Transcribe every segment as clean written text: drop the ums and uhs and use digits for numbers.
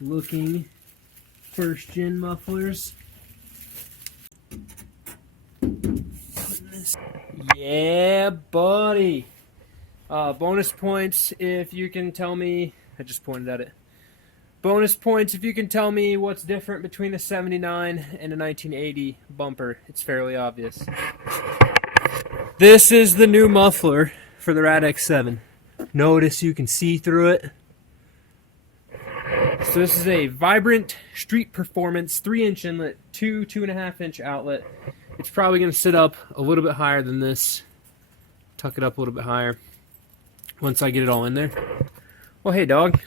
looking first gen mufflers. Yeah, buddy. Bonus points if you can tell me. I just pointed at it. Bonus points if you can tell me what's different between a 79 and a 1980 bumper. It's fairly obvious. This is the new muffler for the RADX7. Notice you can see through it. So this is a Vibrant Street Performance 3-inch inlet, 2.5-inch outlet. It's probably going to sit up a little bit higher than this. Tuck it up a little bit higher once I get it all in there. Well, hey dog,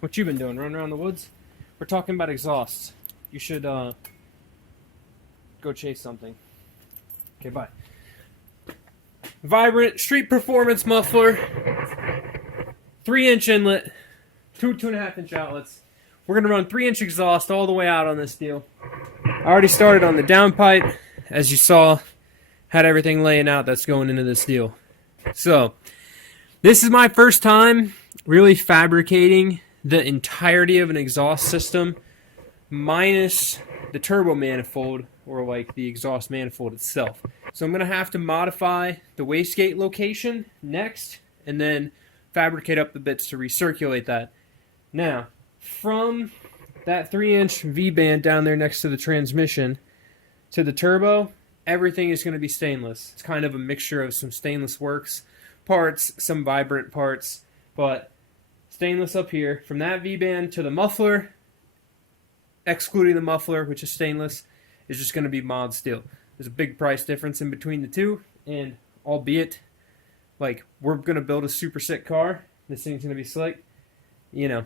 what you been doing? Running around the woods? We're talking about exhausts. You should go chase something. Okay, bye. Vibrant Street Performance muffler, 3-inch inlet, 2.5-inch outlets. We're going to run 3-inch exhaust all the way out on this deal. I already started on the downpipe. As you saw, had everything laying out that's going into this deal. So, this is my first time really fabricating the entirety of an exhaust system minus the turbo manifold, or like the exhaust manifold itself. So I'm going to have to modify the wastegate location next, and then fabricate up the bits to recirculate that. Now, from that 3-inch V-band down there next to the transmission to the turbo, everything is going to be stainless. It's kind of a mixture of some stainless works parts, some Vibrant parts, but stainless up here. From that V-band to the muffler, excluding the muffler, which is stainless, is just going to be mod steel. There's a big price difference in between the two, and albeit, like, we're going to build a super sick car, this thing's going to be slick, you know,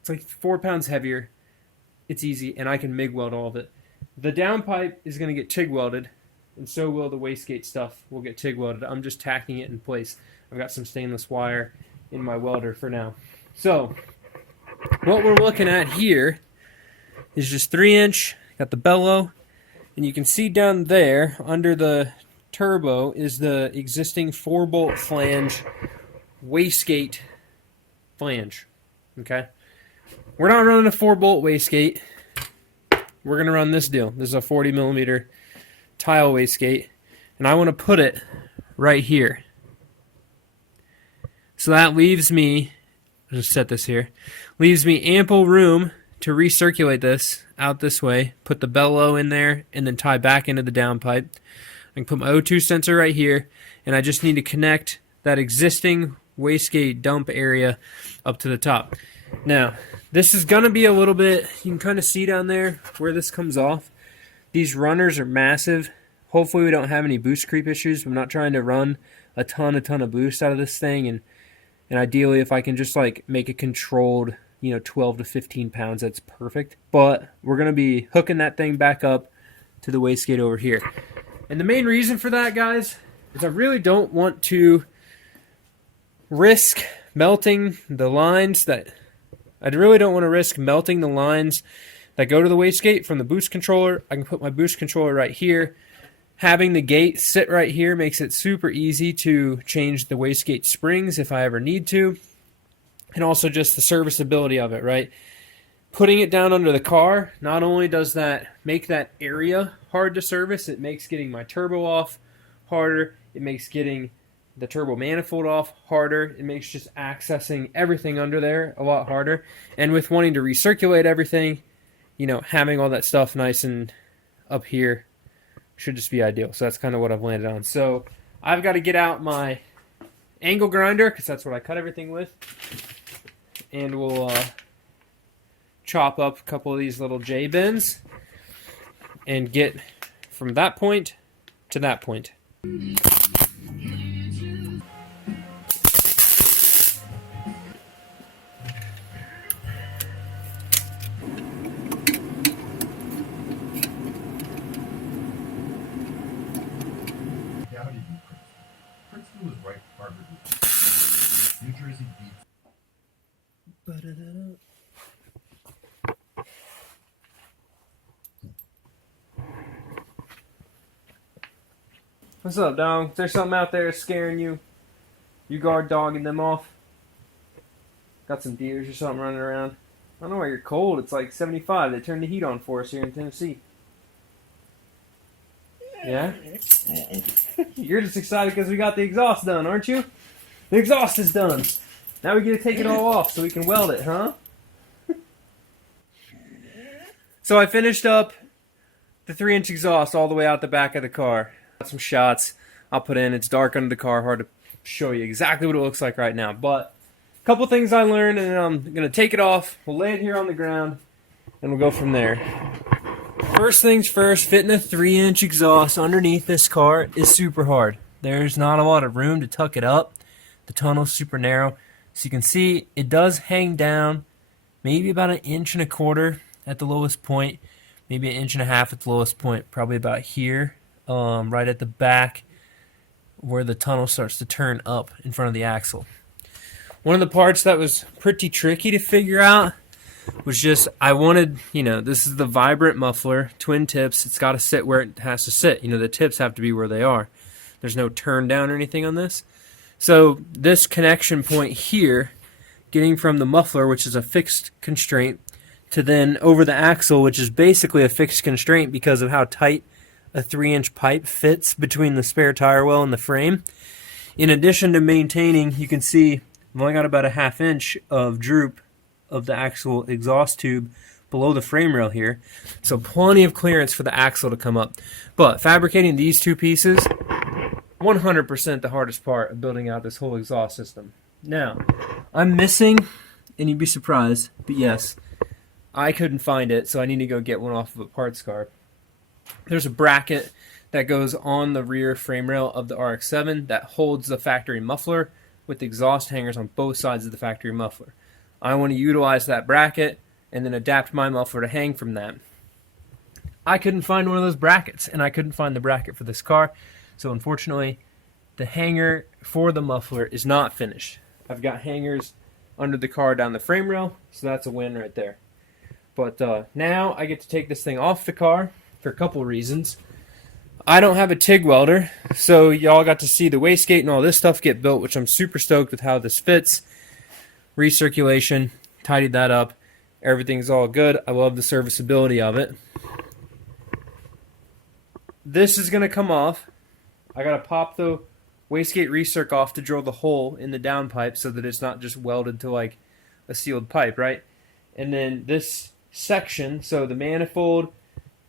it's like 4 pounds heavier, it's easy, and I can MIG weld all of it. The downpipe is going to get TIG welded, and so will the wastegate stuff will get TIG welded. I'm just tacking it in place. I've got some stainless wire in my welder for now. So, what we're looking at here is just 3-inch, got the bellow, and you can see down there under the turbo is the existing 4-bolt flange wastegate flange. Okay? We're not running a 4-bolt wastegate. We're going to run this deal. This is a 40mm tile wastegate, and I want to put it right here. So that leaves me, I'll just set this here, leaves me ample room to recirculate this out this way, put the bellow in there, and then tie back into the downpipe. I can put my O2 sensor right here, and I just need to connect that existing wastegate dump area up to the top. Now, this is going to be a little bit, you can kind of see down there where this comes off. These runners are massive. Hopefully we don't have any boost creep issues. I'm not trying to run a ton of boost out of this thing, and ideally if I can just like make a controlled, 12 to 15 pounds, that's perfect. But we're going to be hooking that thing back up to the wastegate over here. And the main reason for that, guys, is I really don't want to risk melting the lines that I really don't want to risk melting the lines that go to the wastegate from the boost controller. I can put my boost controller right here. Having the gate sit right here makes it super easy to change the wastegate springs if I ever need to. And also just the serviceability of it, right? Putting it down under the car, not only does that make that area hard to service, it makes getting my turbo off harder. It makes getting the turbo manifold off harder. It makes just accessing everything under there a lot harder. And with wanting to recirculate everything, having all that stuff nice and up here should just be ideal. So that's kind of what I've landed on. So I've got to get out my angle grinder, because that's what I cut everything with. And we'll chop up a couple of these little J-bends and get from that point to that point. New Jersey beats. What's up, dog? Is there something out there scaring you? You guard dogging them off? Got some deers or something running around? I don't know why you're cold. It's like 75. They turned the heat on for us here in Tennessee. Yeah? You're just excited because we got the exhaust done, aren't you? The exhaust is done. Now we get to take it all off so we can weld it, huh? So I finished up the 3-inch exhaust all the way out the back of the car. Got some shots I'll put in. It's dark under the car, hard to show you exactly what it looks like right now. But a couple things I learned, and I'm going to take it off. We'll lay it here on the ground, and we'll go from there. First things first, fitting a 3-inch exhaust underneath this car is super hard. There's not a lot of room to tuck it up. The tunnel's super narrow. So you can see it does hang down maybe about 1.25 inches at the lowest point, maybe 1.5 inches at the lowest point, probably about here, right at the back where the tunnel starts to turn up in front of the axle. One of the parts that was pretty tricky to figure out was just, I wanted, this is the Vibrant muffler, twin tips. It's got to sit where it has to sit. The tips have to be where they are. There's no turn down or anything on this. So this connection point here, getting from the muffler, which is a fixed constraint, to then over the axle, which is basically a fixed constraint because of how tight a 3-inch pipe fits between the spare tire well and the frame. In addition to maintaining, you can see I've only got about 1/2 inch of droop of the actual exhaust tube below the frame rail here, so plenty of clearance for the axle to come up. But fabricating these two pieces, 100% the hardest part of building out this whole exhaust system. Now, I'm missing, and you'd be surprised, but yes, I couldn't find it, so I need to go get one off of a parts car. There's a bracket that goes on the rear frame rail of the RX7 that holds the factory muffler with exhaust hangers on both sides of the factory muffler. I want to utilize that bracket and then adapt my muffler to hang from that. I couldn't find one of those brackets, and I couldn't find the bracket for this car, so unfortunately the hanger for the muffler is not finished. I've got hangers under the car down the frame rail, so that's a win right there. But now I get to take this thing off the car for a couple reasons. I don't have a TIG welder, so y'all got to see the wastegate and all this stuff get built, which I'm super stoked with how this fits. Recirculation, tidied that up. Everything's all good. I love the serviceability of it. This is going to come off. I got to pop the wastegate recirc off to drill the hole in the downpipe so that it's not just welded to like a sealed pipe, right? And then this section, so the manifold,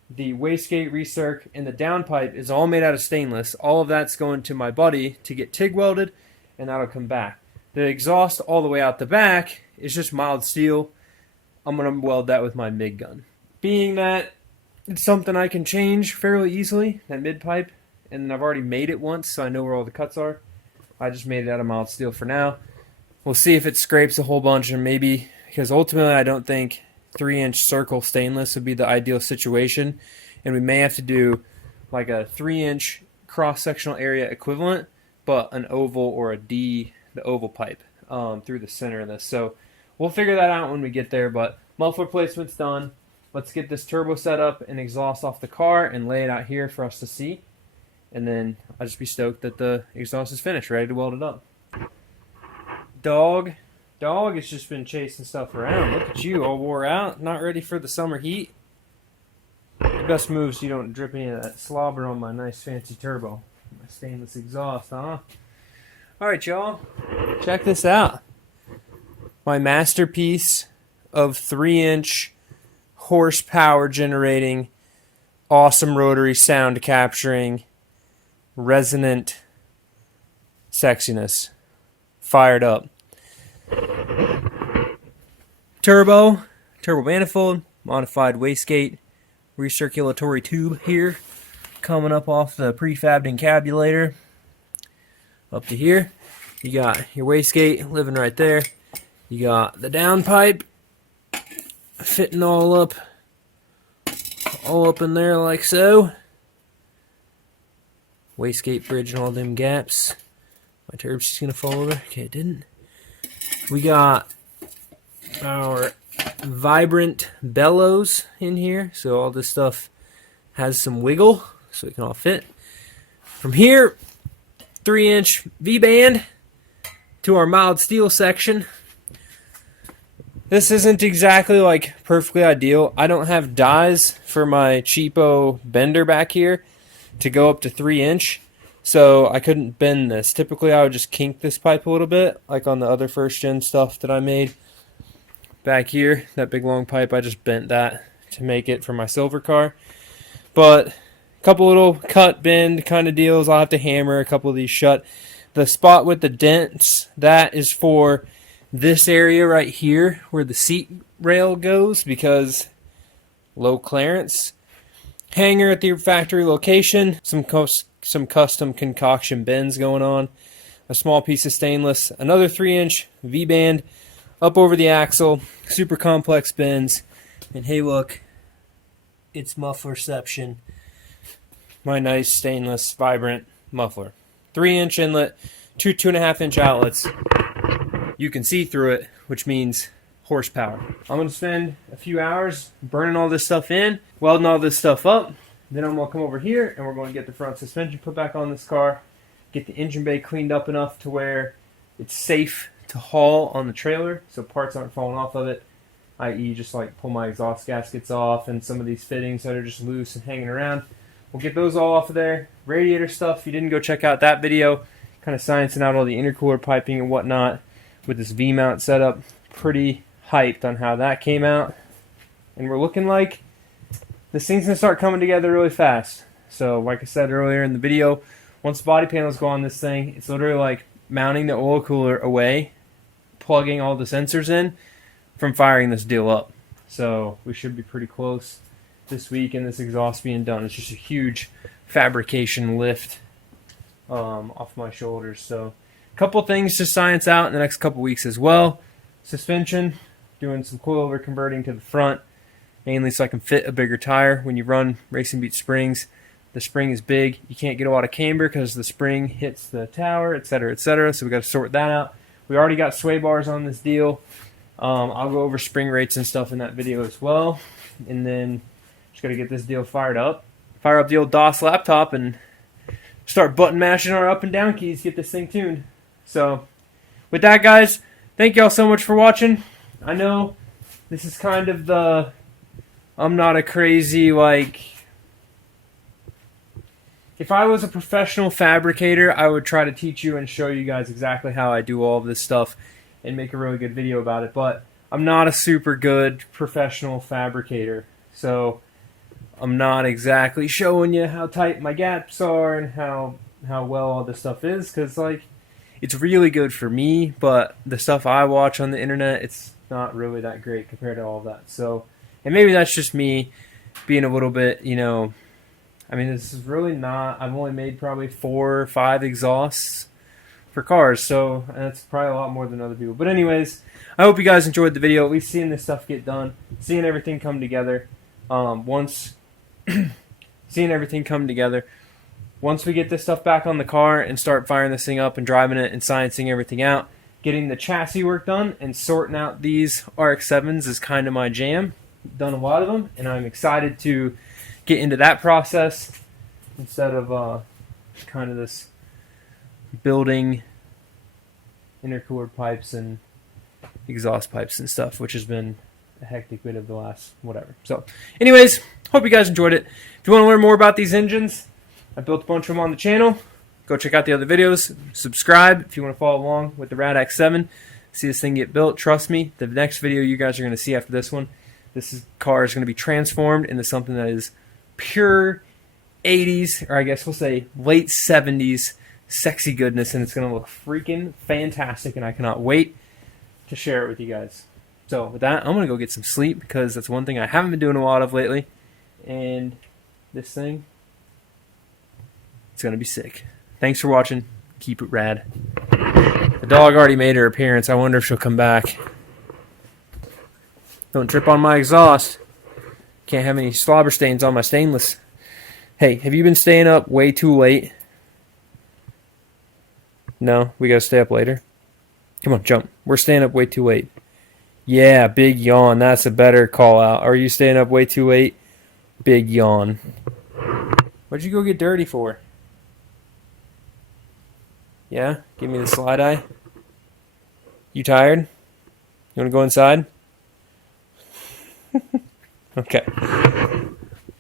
the wastegate recirc, and the downpipe is all made out of stainless. All of that's going to my buddy to get TIG welded, and that'll come back. The exhaust all the way out the back is just mild steel. I'm going to weld that with my MIG gun. Being that it's something I can change fairly easily, that mid pipe, and I've already made it once, so I know where all the cuts are. I just made it out of mild steel for now. We'll see if it scrapes a whole bunch, and maybe, because ultimately I don't think 3-inch circle stainless would be the ideal situation, and we may have to do like a 3-inch cross-sectional area equivalent, but an oval or a D, the oval pipe, through the center of this. So we'll figure that out when we get there, but muffler placement's done. Let's get this turbo set up and exhaust off the car and lay it out here for us to see, and then I'll just be stoked that the exhaust is finished, ready to weld it up. Dog has just been chasing stuff around. Look at you, all wore out, not ready for the summer heat. The best move so you don't drip any of that slobber on my nice fancy turbo. My stainless exhaust, huh? Alright, y'all. Check this out. My masterpiece of 3-inch horsepower generating, awesome rotary sound capturing, resonant sexiness. Fired up. Turbo manifold, modified wastegate, recirculatory tube here, coming up off the prefabbed encabulator. Up to here, you got your wastegate living right there. You got the downpipe fitting all up in there like so. Wastegate bridge and all them gaps. My turb's just gonna fall over. Okay, it didn't. We got our Vibrant bellows in here, so all this stuff has some wiggle, so it can all fit. From here, 3-inch V-band to our mild steel section. This isn't exactly like perfectly ideal. I don't have dies for my cheapo bender back here to go up to 3-inch, so I couldn't bend this. Typically I would just kink this pipe a little bit, like on the other first gen stuff that I made back here. That big long pipe, I just bent that to make it for my silver car. But a couple little cut bend kind of deals. I'll have to hammer a couple of these shut. The spot with the dents, that is for this area right here where the seat rail goes, because low clearance. Hanger at the factory location. Some custom concoction bends going on. A small piece of stainless. Another 3-inch V-band up over the axle. Super complex bends. And hey, look, it's mufflerception. My nice stainless vibrant muffler. 3-inch inlet, 2.5-inch outlets. You can see through it, which means horsepower. I'm going to spend a few hours burning all this stuff in, welding all this stuff up. Then I'm going to come over here and we're going to get the front suspension put back on this car, get the engine bay cleaned up enough to where it's safe to haul on the trailer so parts aren't falling off of it, i.e. just like pull my exhaust gaskets off and some of these fittings that are just loose and hanging around. We'll get those all off of there. Radiator stuff, if you didn't go check out that video, kind of sciencing out all the intercooler piping and whatnot with this V-mount setup. Pretty hyped on how that came out. And we're looking like this thing's going to start coming together really fast. So like I said earlier in the video, once the body panels go on this thing, it's literally like mounting the oil cooler away, plugging all the sensors in from firing this deal up. So we should be pretty close this week and this exhaust being done. It's just a huge fabrication lift off my shoulders. So a couple things to science out in the next couple weeks as well. Suspension, doing some coilover converting to the front, mainly so I can fit a bigger tire. When you run Racing Beat springs, the spring is big. You can't get a lot of camber because the spring hits the tower, etc., etc. So we got to sort that out. We already got sway bars on this deal. I'll go over spring rates and stuff in that video as well. And then just got to get this deal fired up. Fire up the old DOS laptop and start button mashing our up and down keys, get this thing tuned. So with that, guys, thank y'all so much for watching. I know this is kind of the I'm not a crazy, like, if I was a professional fabricator, I would try to teach you and show you guys exactly how I do all of this stuff and make a really good video about it. But I'm not a super good professional fabricator, so I'm not exactly showing you how tight my gaps are and how well all this stuff is, because, like, it's really good for me, but the stuff I watch on the internet, it's not really that great compared to all of that. So, and maybe that's just me being a little bit, you know, I mean, this is really not, I've only made probably 4 or 5 exhausts for cars, so that's probably a lot more than other people. But anyways, I hope you guys enjoyed the video, at least seeing this stuff get done, seeing everything come together. Seeing everything come together. Once we get this stuff back on the car and start firing this thing up and driving it and sciencing everything out, getting the chassis work done and sorting out these RX7s is kind of my jam. Done a lot of them, and I'm excited to get into that process instead of kind of this building intercooler pipes and exhaust pipes and stuff, which has been a hectic bit of the last whatever. So anyways, hope you guys enjoyed it. If you want to learn more about these engines, I built a bunch of them on the channel. Go check out the other videos. Subscribe if you want to follow along with the RADX7. See this thing get built. Trust me, the next video you guys are going to see after this one, car is going to be transformed into something that is pure 80s, or I guess we'll say late 70s sexy goodness, and it's going to look freaking fantastic, and I cannot wait to share it with you guys. So with that, I'm going to go get some sleep, because that's one thing I haven't been doing a lot of lately, and this thing, it's going to be sick. Thanks for watching. Keep it rad. The dog already made her appearance. I wonder if she'll come back. Don't trip on my exhaust. Can't have any slobber stains on my stainless. Hey, have you been staying up way too late? No? We gotta stay up later? Come on, jump. We're staying up way too late. Yeah, big yawn. That's a better call out. Are you staying up way too late? Big yawn. What'd you go get dirty for? Yeah? Give me the slide eye. You tired? You wanna go inside? Okay.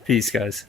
Peace, guys.